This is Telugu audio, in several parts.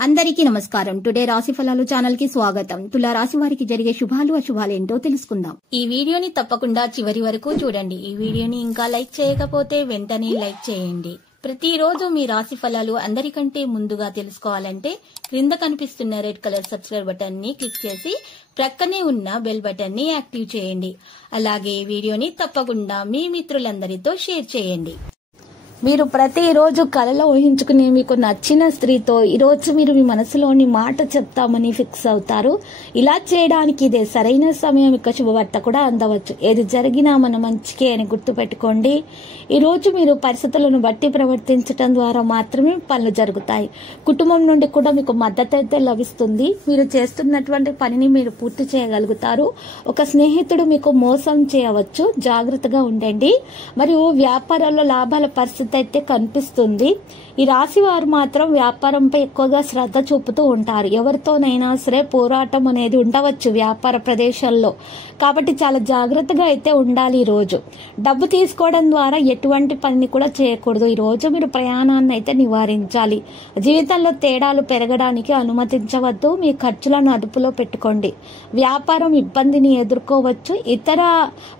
అందరికీ నమస్కారం. టుడే రాశి ఫలాలు ఛానల్ కి స్వాగతం. తులా రాశి వారికి జరిగే శుభాలు అశుభాలు ఏంటో తెలుసుకుందాం. ఈ వీడియోని తప్పకుండా చివరి వరకు చూడండి. ఈ వీడియోని ఇంకా లైక్ చేయకపోతే వెంటనే లైక్ చేయండి. ప్రతిరోజు మీ రాశి ఫలాలు అందరికంటే ముందుగా తెలుసుకోవాలంటే క్రింద కనిపిస్తున్న రెడ్ కలర్ సబ్స్క్రైబ్ బటన్ ని క్లిక్ చేసి ప్రక్కనే ఉన్న బెల్ బటన్ ని యాక్టివ్ చేయండి. అలాగే వీడియోని తప్పకుండా మీ మిత్రులందరితో షేర్ చేయండి. మీరు ప్రతిరోజు కలలో ఊహించుకుని మీకు నచ్చిన స్త్రీతో ఈరోజు మీరు మీ మనసులోని మాట చెప్తామని ఫిక్స్ అవుతారు. ఇలా చేయడానికి ఇదే సరైన సమయం. ఇక శుభవార్త కూడా అందవచ్చు. ఏది జరిగినా మన మంచికే అని గుర్తుపెట్టుకోండి. ఈరోజు మీరు పరిస్థితులను బట్టి ప్రవర్తించడం ద్వారా మాత్రమే పనులు జరుగుతాయి. కుటుంబం నుండి కూడా మీకు మద్దతు అయితే లభిస్తుంది. మీరు చేస్తున్నటువంటి పనిని మీరు పూర్తి చేయగలుగుతారు. ఒక స్నేహితుడు మీకు మోసం చేయవచ్చు, జాగ్రత్తగా ఉండండి. మరియు వ్యాపారాల్లో లాభాల పరిస్థితి అయితే కనిపిస్తుంది. ఈ రాశి వారు మాత్రం వ్యాపారంపై ఎక్కువగా శ్రద్ధ చూపుతూ ఉంటారు. ఎవరితోనైనా సరే పోరాటం అనేది ఉండవచ్చు వ్యాపార ప్రదేశాల్లో. కాబట్టి చాలా జాగ్రత్తగా అయితే ఉండాలి. ఈ రోజు డబ్బు తీసుకోవడం ద్వారా ఎటువంటి పనిని కూడా చేయకూడదు. ఈ రోజు మీరు ప్రయాణాన్ని అయితే నివారించాలి. జీవితంలో తేడాలు పెరగడానికి అనుమతించవద్దు. మీ ఖర్చులను అదుపులో పెట్టుకోండి. వ్యాపారం ఇబ్బందిని ఎదుర్కోవచ్చు. ఇతర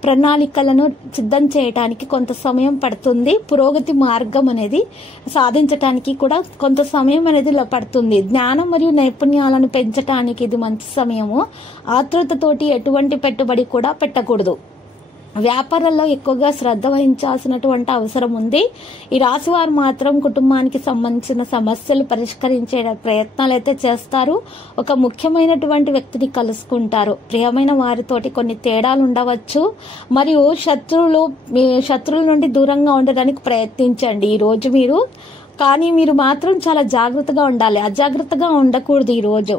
ప్రణాళికలను సిద్ధం చేయడానికి కొంత సమయం పడుతుంది. పురోగతి మార్గం అనేది సాధించటానికి కూడా కొంత సమయం అనేది పడుతుంది. జ్ఞానం మరియు నైపుణ్యాలను పెంచడానికి ఇది మంచి సమయము. ఆతృతతోటి ఎటువంటి పెట్టుబడి కూడా పెట్టకూడదు. వ్యాపారాల్లో ఎక్కువగా శ్రద్ధ వహించాల్సినటువంటి అవసరం ఉంది. ఈ రాశి వారు మాత్రం కుటుంబానికి సంబంధించిన సమస్యలు పరిష్కరించే ప్రయత్నాలు అయితే చేస్తారు. ఒక ముఖ్యమైనటువంటి వ్యక్తిని కలుసుకుంటారు. ప్రియమైన వారితోటి కొన్ని తేడాలు ఉండవచ్చు. మరియు శత్రువుల నుండి దూరంగా ఉండడానికి ప్రయత్నించండి ఈ రోజు మీరు. కానీ మీరు మాత్రం చాలా జాగ్రత్తగా ఉండాలి. అజాగ్రత్తగా ఉండకూడదు. ఈ రోజు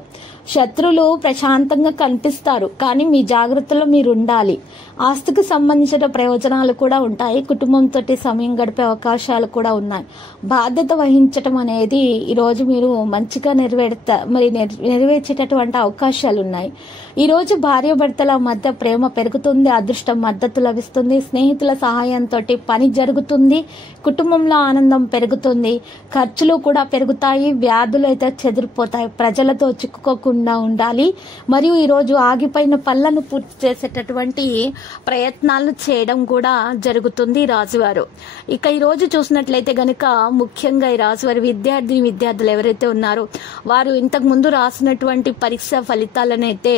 శత్రువులు ప్రశాంతంగా కనిపిస్తారు, కానీ మీ జాగ్రత్తలో మీరు ఉండాలి. ఆస్తికి సంబంధించిన ప్రయోజనాలు కూడా ఉంటాయి. కుటుంబంతో సమయం గడిపే అవకాశాలు కూడా ఉన్నాయి. బాధ్యత వహించటం అనేది ఈరోజు మీరు మంచిగా నెరవేర్చేటటువంటి అవకాశాలు ఉన్నాయి. ఈరోజు భార్యాభర్తల మధ్య ప్రేమ పెరుగుతుంది. అదృష్టం మద్దతు లభిస్తుంది. స్నేహితుల సహాయంతో పని జరుగుతుంది. కుటుంబంలో ఆనందం పెరుగుతుంది. ఖర్చులు కూడా పెరుగుతాయి. వ్యాధులు అయితే చెదిరిపోతాయి. ప్రజలతో చిక్కుకోకుండా ఉండాలి. మరియు ఈరోజు ఆగిపోయిన పనులను పూర్తి చేసేటటువంటి ప్రయత్నాలు చేయడం కూడా జరుగుతుంది రాశివారు. ఇక ఈ రోజు చూసినట్లయితే గనక ముఖ్యంగా ఈ రాశివారి విద్యార్థులు ఎవరైతే ఉన్నారో వారు ఇంతకు ముందు రాసినటువంటి పరీక్ష ఫలితాలను అయితే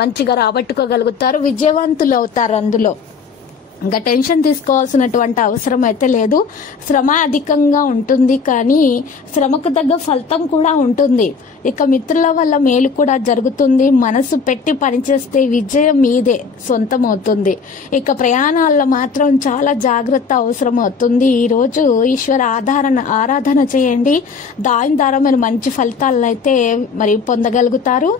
మంచిగా రాబట్టుకోగలుగుతారు. విజయవంతులు అవుతారు. అందులో ఇంకా టెన్షన్ తీసుకోవాల్సినటువంటి అవసరం అయితే లేదు. శ్రమ అధికంగా ఉంటుంది, కానీ శ్రమకు తగ్గ ఫలితం కూడా ఉంటుంది. ఇక మిత్రుల వల్ల మేలు కూడా జరుగుతుంది. మనసు పెట్టి పనిచేస్తే విజయం మీదే సొంతం అవుతుంది. ఇక ప్రయాణాల్లో మాత్రం చాలా జాగ్రత్త అవసరం అవుతుంది. ఈ రోజు ఈశ్వర ఆరాధన చేయండి. దాని ద్వారా మీరు మంచి ఫలితాలను అయితే మరి పొందగలుగుతారు.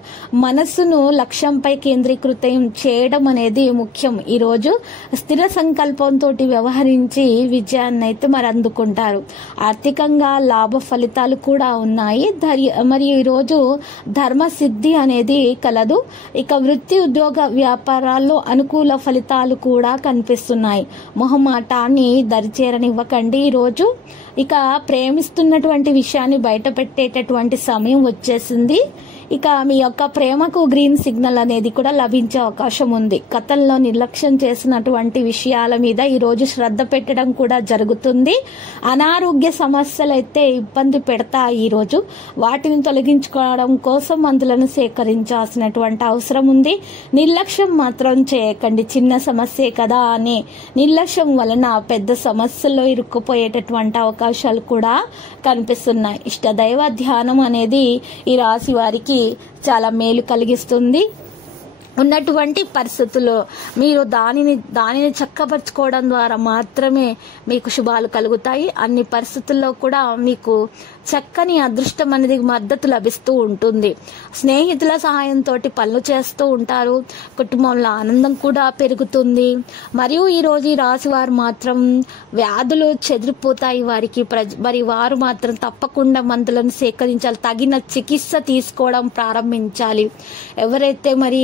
మనస్సును లక్ష్యంపై కేంద్రీకృతం చేయడం అనేది ముఖ్యం. ఈ రోజు స్థిర సంకల్పంతో వ్యవహరించి విజయాన్ని అయితే మరి అందుకుంటారు. ఆర్థికంగా లాభ ఫలితాలు కూడా ఉన్నాయి. మరియు ఈరోజు ధర్మ సిద్ధి అనేది కలదు. ఇక వృత్తి ఉద్యోగ వ్యాపారాల్లో అనుకూల ఫలితాలు కూడా కనిపిస్తున్నాయి. మొహమాటాన్ని దరిచేరనివ్వకండి. ఈరోజు ఇక ప్రేమిస్తున్నటువంటి విషయాన్ని బయట పెట్టేటటువంటి సమయం వచ్చేసింది. ఇక మీ యొక్క ప్రేమకు గ్రీన్ సిగ్నల్ అనేది కూడా లభించే అవకాశం ఉంది. గతంలో నిర్లక్ష్యం చేసినటువంటి విషయాల మీద ఈ రోజు శ్రద్ధ పెట్టడం కూడా జరుగుతుంది. అనారోగ్య సమస్యలు అయితే ఇబ్బంది పెడతాయి. ఈ రోజు వాటిని తొలగించుకోవడం కోసం మందులను సేకరించాల్సినటువంటి అవసరం ఉంది. నిర్లక్ష్యం మాత్రం చేయకండి. చిన్న సమస్యే కదా అని నిర్లక్ష్యం వలన పెద్ద సమస్యల్లో ఇరుక్కుపోయేటటువంటి అవకాశాలు కూడా కనిపిస్తున్నాయి. ఇష్టదైవ ధ్యానం అనేది ఈ రాశి వారికి చాలా మేలు కలిగిస్తుంది. ఉన్నటువంటి పరిస్థితుల్లో మీరు దానిని చక్కపరచుకోవడం ద్వారా మాత్రమే మీకు శుభాలు కలుగుతాయి. అన్ని పరిస్థితుల్లో కూడా మీకు చక్కని అదృష్టం అనేది మద్దతు లభిస్తూ ఉంటుంది. స్నేహితుల సహాయంతో పనులు చేస్తూ ఉంటారు. కుటుంబంలో ఆనందం కూడా పెరుగుతుంది. మరియు ఈరోజు ఈ రాశి వారు మాత్రం వ్యాధులు చెదిరిపోతాయి వారికి. మరి వారు మాత్రం తప్పకుండా మందులను సేకరించాలి. తగిన చికిత్స తీసుకోవడం ప్రారంభించాలి. ఎవరైతే మరి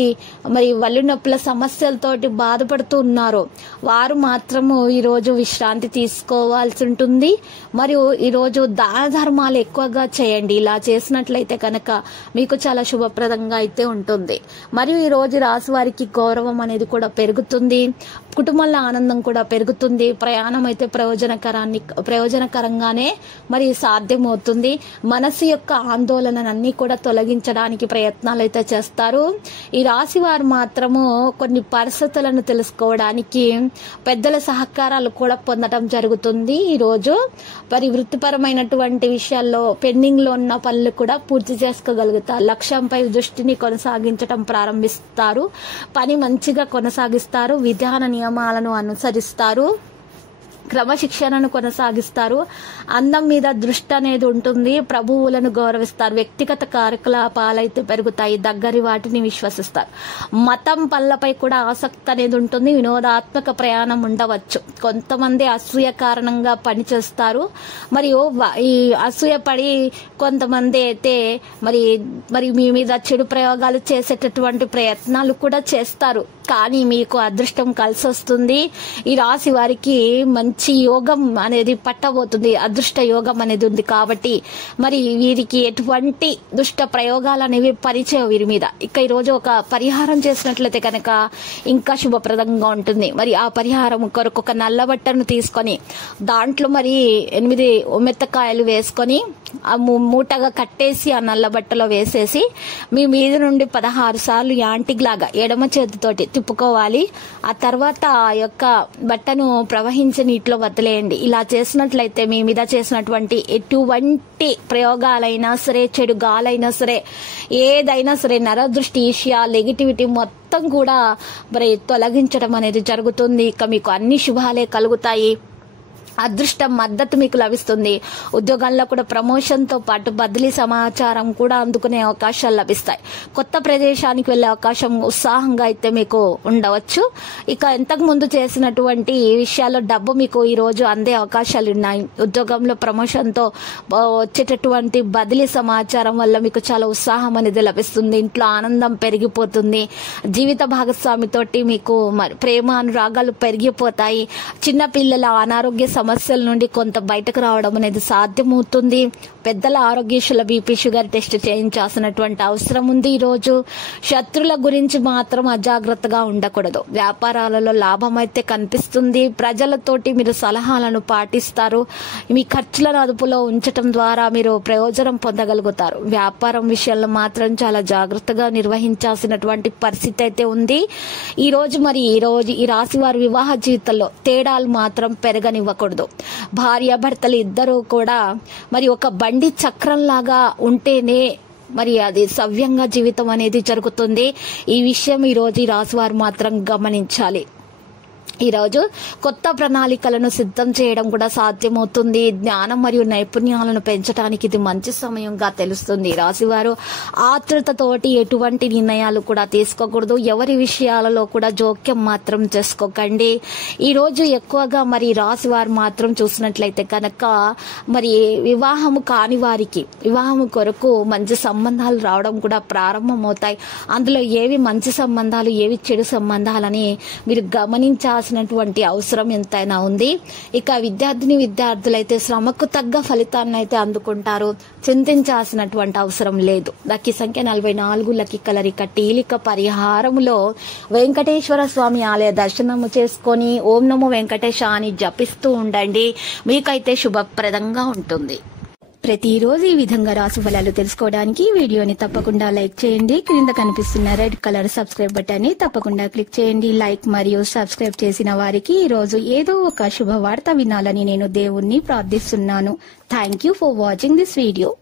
వల్లు నొప్పుల సమస్యలతోటి బాధపడుతూ ఉన్నారో వారు మాత్రము ఈరోజు విశ్రాంతి తీసుకోవాల్సి ఉంటుంది. మరియు ఈరోజు దాన ధర్మాలు నామాలు ఎక్కువగా చేయండి. ఇలా చేసినట్లయితే కనుక మీకు చాలా శుభప్రదంగా అయితే ఉంటుంది. మరియు ఈ రోజు రాశి వారికి గౌరవం అనేది కూడా పెరుగుతుంది, కుటుంబంలో ఆనందం కూడా పెరుగుతుంది. ప్రయాణం అయితే ప్రయోజనకరంగానే మరి సాధ్యమవుతుంది. మనసు యొక్క ఆందోళనలన్నీ కూడా తొలగించడానికి ప్రయత్నాలు అయితే చేస్తారు. ఈ రాశి వారు మాత్రము కొన్ని పరిస్థితులను తెలుసుకోవడానికి పెద్దల సహకారాలు కూడా పొందడం జరుగుతుంది. ఈ రోజు మరి వృత్తిపరమైనటువంటి విషయాల్లో పెండింగ్ లో ఉన్న పనులు కూడా పూర్తి చేసుకోగలుగుతారు. లక్ష్యంపై దృష్టిని కొనసాగించడం ప్రారంభిస్తారు. పని మంచిగా కొనసాగిస్తారు. విధాన నియమాలను అనుసరిస్తారు. క్రమశిక్షణను కొనసాగిస్తారు. అందం మీద దృష్టి అనేది ఉంటుంది. ప్రభువులను గౌరవిస్తారు. వ్యక్తిగత కార్యకలాపాలైతే పెరుగుతాయి. దగ్గరి వాటిని విశ్వసిస్తారు. మతం పనులపై కూడా ఆసక్తి అనేది ఉంటుంది. వినోదాత్మక ప్రయాణం ఉండవచ్చు. కొంతమంది అసూయ కారణంగా పనిచేస్తారు. మరియు ఈ అసూయపడి కొంతమంది అయితే మరి మీ మీద చెడు ప్రయోగాలు చేసేటటువంటి ప్రయత్నాలు కూడా చేస్తారు. కానీ మీకు అదృష్టం కలిసి వస్తుంది. ఈ రాశి వారికి మంచి యోగం అనేది పట్టబోతుంది. అదృష్ట యోగం అనేది ఉంది కాబట్టి మరి వీరికి ఎటువంటి దుష్ట ప్రయోగాలు అనేవి పరిచయం వీరి మీద. ఇక ఈ రోజు ఒక పరిహారం చేసినట్లయితే కనుక ఇంకా శుభప్రదంగా ఉంటుంది. మరి ఆ పరిహారం కొరకు ఒక నల్ల బట్టను తీసుకొని దాంట్లో మరి 8 ఉమ్మెత్తకాయలు వేసుకొని ఆ మూటగా కట్టేసి ఆ నల్ల బట్టలో వేసేసి మీ మీద నుండి 16 సార్లు యాంటిక్ లాగా ఎడమ చేతితోటి తిప్పుకోవాలి. ఆ తర్వాత ఆ యొక్క బట్టను ప్రవహించే నీటిలో వదిలేయండి. ఇలా చేసినట్లయితే మీ మీద చేసినటువంటి ఎటువంటి ప్రయోగాలైనా సరే, చెడు గాలైనా సరే, ఏదైనా సరే, నరదృష్టి, ఈర్ష్య, నెగిటివిటీ మొత్తం కూడా మరి తొలగించడం అనేది జరుగుతుంది. ఇక మీకు అన్ని శుభాలే కలుగుతాయి. అదృష్టం మద్దతు మీకు లభిస్తుంది. ఉద్యోగంలో కూడా ప్రమోషన్ తో పాటు బదిలీ సమాచారం కూడా అందుకునే అవకాశాలు లభిస్తాయి. కొత్త ప్రదేశానికి వెళ్లే అవకాశం ఉత్సాహంగా అయితే మీకు ఉండవచ్చు. ఇక ఇంతకు ముందు చేసినటువంటి విషయాల్లో డబ్బు మీకు ఈ రోజు అందే అవకాశాలు ఉన్నాయి. ఉద్యోగంలో ప్రమోషన్ తో వచ్చేటటువంటి బదిలీ సమాచారం వల్ల మీకు చాలా ఉత్సాహం అనేది లభిస్తుంది. ఇంట్లో ఆనందం పెరిగిపోతుంది. జీవిత భాగస్వామితోటి మీకు ప్రేమ అనురాగాలు పెరిగిపోతాయి. చిన్న పిల్లల అనారోగ్య సమస్యల నుండి కొంత బయటకు రావడం అనేది సాధ్యమవుతుంది. పెద్దల ఆరోగ్యశుల బీపీ, షుగర్ టెస్ట్ చేయించాల్సినటువంటి అవసరం ఉంది. ఈ రోజు శత్రుల గురించి మాత్రం అజాగ్రత్తగా ఉండకూడదు. వ్యాపారాలలో లాభం అయితే కనిపిస్తుంది. ప్రజలతోటి మీరు సలహాలను పాటిస్తారు. మీ ఖర్చులను అదుపులో ఉంచడం ద్వారా మీరు ప్రయోజనం పొందగలుగుతారు. వ్యాపారం విషయంలో మాత్రం చాలా జాగ్రత్తగా నిర్వహించాల్సినటువంటి పరిస్థితి అయితే ఉంది. ఈ రోజు ఈ రాశి వారి వివాహ జీవితంలో తేడాలు మాత్రం పెరగనివ్వకూడదు. భార్యాభర్తలు ఇద్దరూ కూడా మరి ఒక బండి చక్రం లాగా ఉంటేనే మరి అది సవ్యంగా జీవితం అనేది జరుగుతుంది. ఈ విషయం ఈ రోజు ఈ రాశి వారు మాత్రం గమనించాలి. ఈ రోజు కొత్త ప్రణాళికలను సిద్ధం చేయడం కూడా సాధ్యమవుతుంది. జ్ఞానం మరియు నైపుణ్యాలను పెంచడానికి ఇది మంచి సమయంగా తెలుస్తుంది. రాశివారు ఆతృతతోటి ఎటువంటి నిర్ణయాలు కూడా తీసుకోకూడదు. ఎవరి విషయాలలో కూడా జోక్యం మాత్రం చేసుకోకండి. ఈ రోజు ఎక్కువగా మరి రాశివారు మాత్రం చూసినట్లయితే కనుక మరి వివాహము కాని వారికి వివాహం కొరకు మంచి సంబంధాలు రావడం కూడా ప్రారంభమవుతాయి. అందులో ఏవి మంచి సంబంధాలు, ఏవి చెడు సంబంధాలని మీరు గమనించాల్సినటువంటి అవసరం ఎంతైనా ఉంది. ఇక విద్యార్థులైతే శ్రమకు తగ్గ ఫలితాన్ని అయితే అందుకుంటారు. చింతించాల్సినటువంటి అవసరం లేదు. లక్కీ సంఖ్య 44, లక్కీ కలర్ ఇక టీలిక. పరిహారములో వెంకటేశ్వర స్వామి ఆలయ దర్శనము చేసుకొని ఓం నమో వెంకటేశ అని జపిస్తూ ఉండండి. మీకైతే శుభప్రదంగా ఉంటుంది. ప్రతిరోజు ఈ విధంగా రాశి ఫలాలు తెలుసుకోవడానికి వీడియోని తప్పకుండా లైక్ చేయండి. క్రింద కనిపిస్తున్న రెడ్ కలర్ సబ్స్క్రైబ్ బటన్ ని తప్పకుండా క్లిక్ చేయండి. లైక్ మరియు సబ్స్క్రైబ్ చేసిన వారికి ఈ రోజు ఏదో ఒక శుభవార్త వినాలని నేను దేవుణ్ణి ప్రార్థిస్తున్నాను. Thank you for watching this video.